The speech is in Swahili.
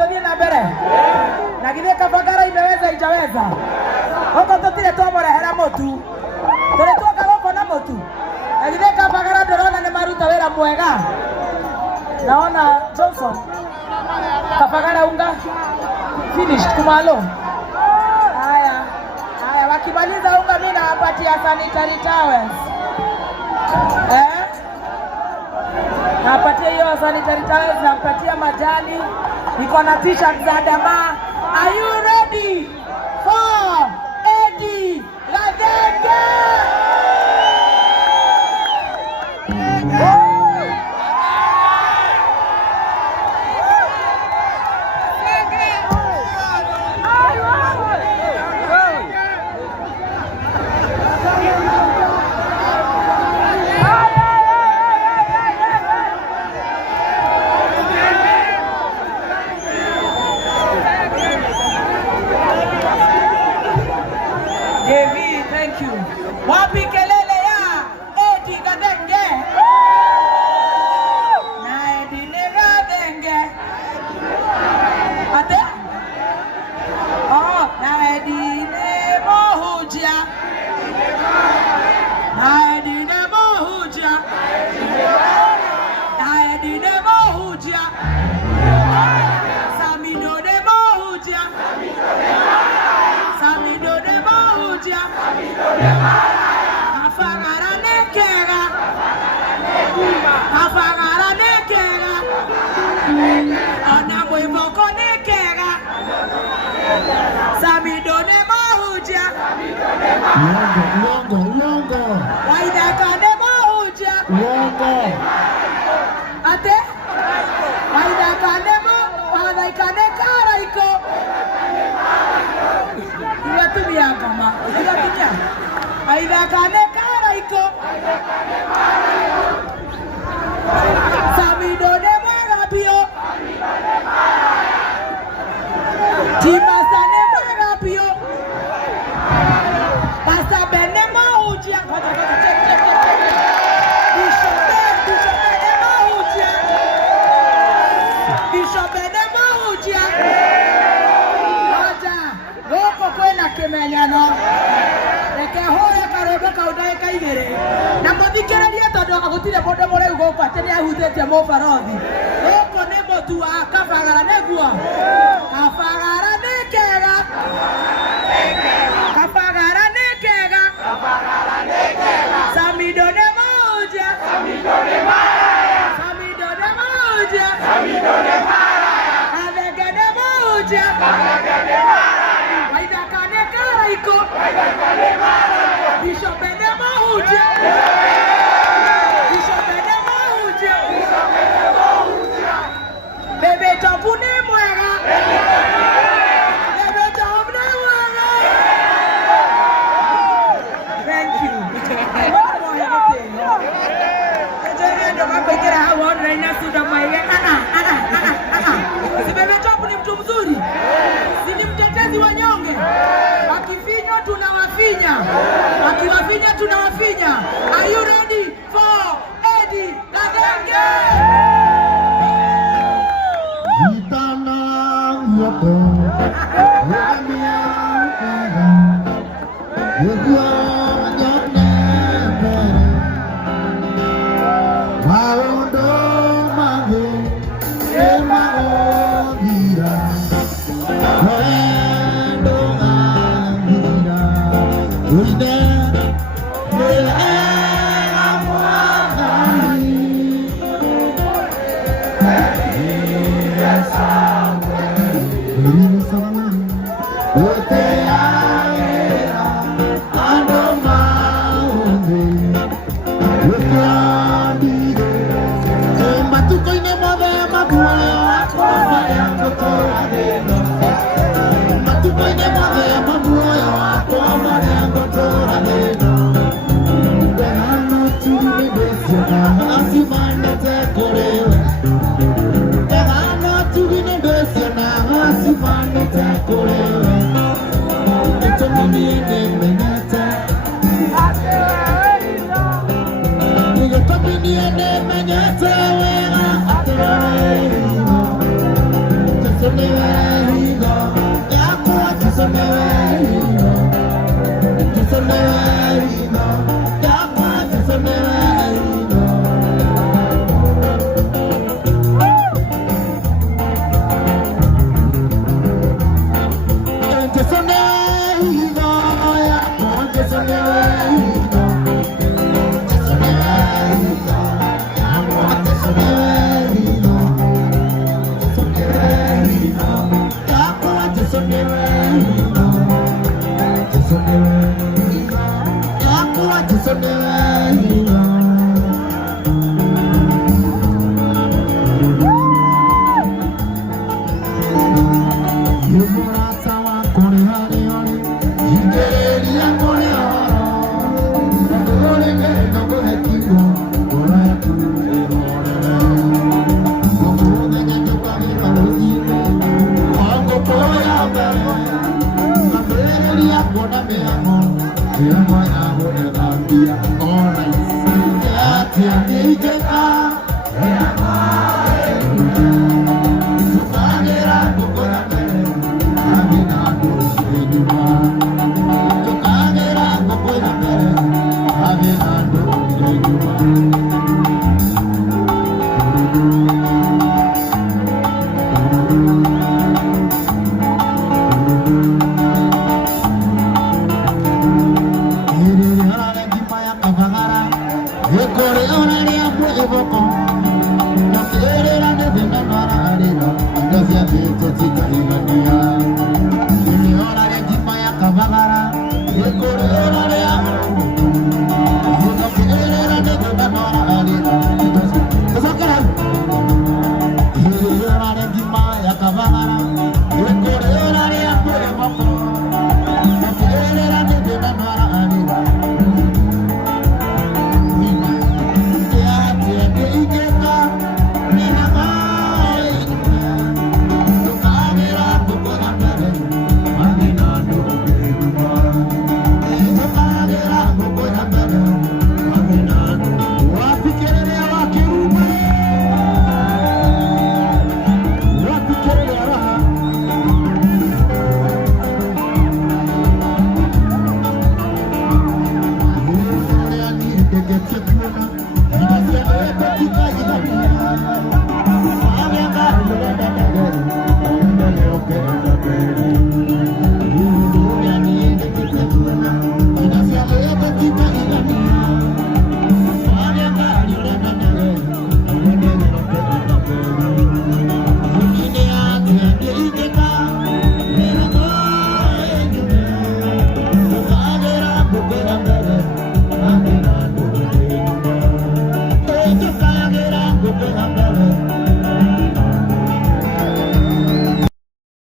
tuthie na mbere na githie Kabagara imeweza ijaweza huko tutire twamurehera mutu tuli twoka goko na mutu na githie Kabagara ndirona ni maruta wira mwega. Naona Johnson Kabagara unga finished kumalo. Haya wakimaliza unga mimi nawapatia sanitary towels. Napatia hiyo sanitary towels, nampatia majani. Niko na t-shirt za Adama. Are you ready for Eddie Gathenge? Thank you. Wapi kelele ya Eddie Gathenge? Na Eddie Gathenge. Ate? Na Eddie Mohuja. Na Eddie Mohuja. Na Eddie Mohuja. Samido de Mohuja. Samido de Mohuja. Afagara nekera. Afagara nekera. Ona mwivoko nekera. Samido de Mohuja. Longo. Waidaka de Mohuja. Longo. Ate? Waidaka de Mohuja. Karaiko. Iwatumia kama. Iwatumia. Waidaka de Karaiko. Samido de Marapio. Timasa de Marapio. Pasa bene Mohuja. Bishop de Mohuja. Goko kwena kimenyano. Reke hoya karobe kaudae kaigere. Na muthikiririe tondu agutire mundu mureu goko ati ni ahuthitie mubarothi. Goko ni mutu wa Kabagara neguo. Kabagara ni kega. Kabagara ni kega. Samido de Mohuja. Samido de Maraya. Samido de Mohuja. Samido de Maraya. Gathenge de Mohuja. Gathenge de Maraya. Waidaka de Karaiko. Waidaka de Maraya. Bishop de Mohuja. Bishop de Mohuja. Bishop de Mohuja. Bebe topu ni mwega. Bebe topu ni mwega. Thank you. Si Bebe Topu ni mtu mzuri, si ni mtetezi wa nyonge. Wakifinywa tunawafinya, wakiwafinya tunawafinya. Are you ready for Eddie Gathenge? Gitana yoko. Wamia kega. Yoko nyone mere. Maundo mage. Ema ogira. Wendo agira. Ulde. Sira mwa